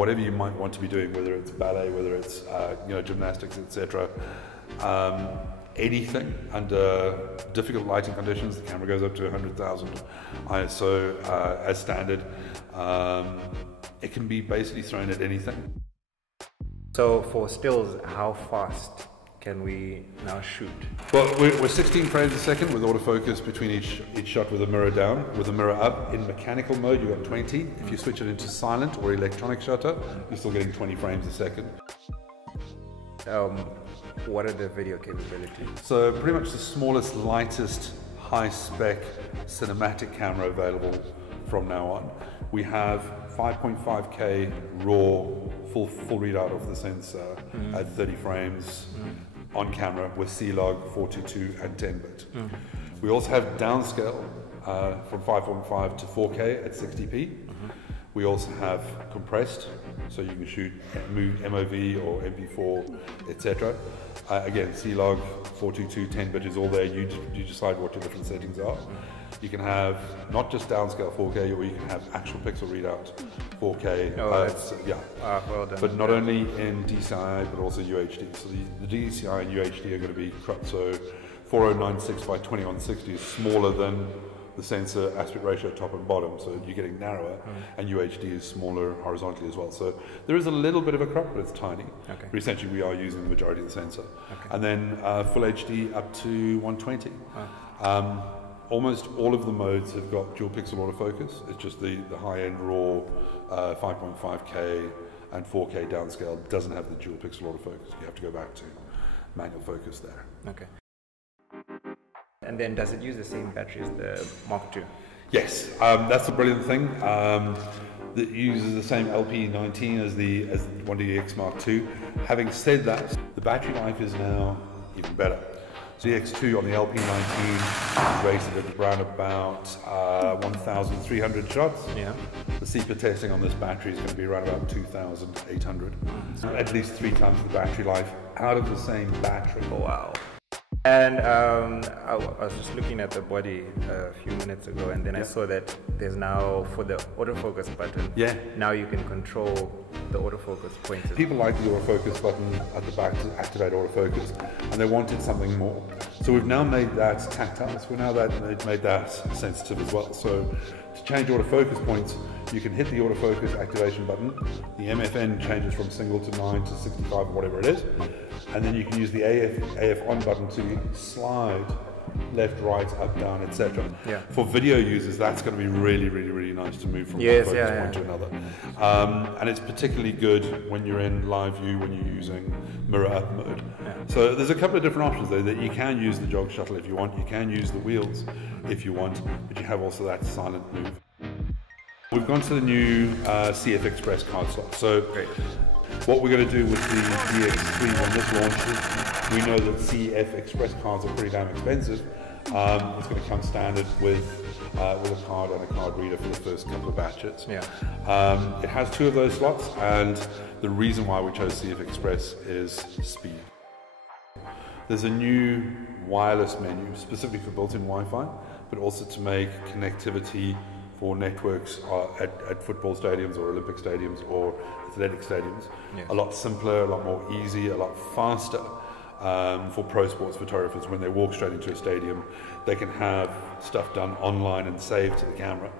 whatever you might want to be doing, whether it's ballet, whether it's gymnastics, etc. Anything under difficult lighting conditions, the camera goes up to 100,000 ISO as standard. It can be basically thrown at anything. So for stills, how fast can we now shoot? Well, we're 16 frames a second with autofocus between each shot with a mirror down. With a mirror up, in mechanical mode, you've got 20. If you switch it into silent or electronic shutter, you're still getting 20 frames a second. What are the video capabilities? So pretty much the smallest, lightest, high-spec cinematic camera available from now on. We have 5.5K raw full readout of the sensor at 30 frames on camera with C-Log, 422 and 10-bit. We also have downscale from 5.5 to 4K at 60p. We also have compressed, so you can shoot MOV or MP4, etc. Again, C-Log, 422, 10-bit is all there. You decide what your different settings are. You can have not just downscale 4K, or you can have actual pixel readout 4K. Well done. But not only in DCI, but also UHD. So the DCI and UHD are going to be cropped. So 4096 by 2160 is smaller than the sensor aspect ratio top and bottom, so you're getting narrower, and UHD is smaller horizontally as well. So there is a little bit of a crop, but it's tiny. Okay. But essentially, we are using the majority of the sensor. Okay. And then full HD up to 120. Almost all of the modes have got dual pixel autofocus. It's just the high-end raw 5.5K and 4K downscale doesn't have the dual pixel autofocus. You have to go back to manual focus there. Okay. And then does it use the same battery as the Mark II? Yes, that's the brilliant thing. It uses the same LP19 as the 1DX Mark II. Having said that, the battery life is now even better. So the X2 on the LP19 is rated at around about 1,300 shots. Yeah. The CEPA testing on this battery is going to be around about 2,800. So at least 3 times the battery life out of the same battery. Oh, wow. And I was just looking at the body a few minutes ago, and then I saw that there's now, for the autofocus button, now you can control the autofocus pointers. People like the autofocus button at the back to activate autofocus, and they wanted something more. So we've now made that tactile, so we've made that sensitive as well. So to change autofocus points, you can hit the autofocus activation button. The MFN changes from single to 9 to 65 or whatever it is. And then you can use the AF on button to slide left, right, up, down, etc. Yeah. For video users, that's going to be really, really, really nice to move from one focus point to another. And it's particularly good when you're in live view, when you're using mirror up mode. Yeah. So there's a couple of different options there. That you can use the jog shuttle if you want, you can use the wheels if you want, but you have also that silent move. We've gone to the new CF Express card slot. So what we're going to do with the DX3 when this launches, we know that CF Express cards are pretty damn expensive. It's going to come standard with a card and a card reader for the first couple of batches. Yeah. It has 2 of those slots, and the reason why we chose CF Express is speed. There's a new wireless menu specifically for built-in Wi-Fi, but also to make connectivity for networks at football stadiums or Olympic stadiums or athletic stadiums a lot simpler, a lot more easy, a lot faster for pro sports photographers. When they walk straight into a stadium, they can have stuff done online and saved to the camera.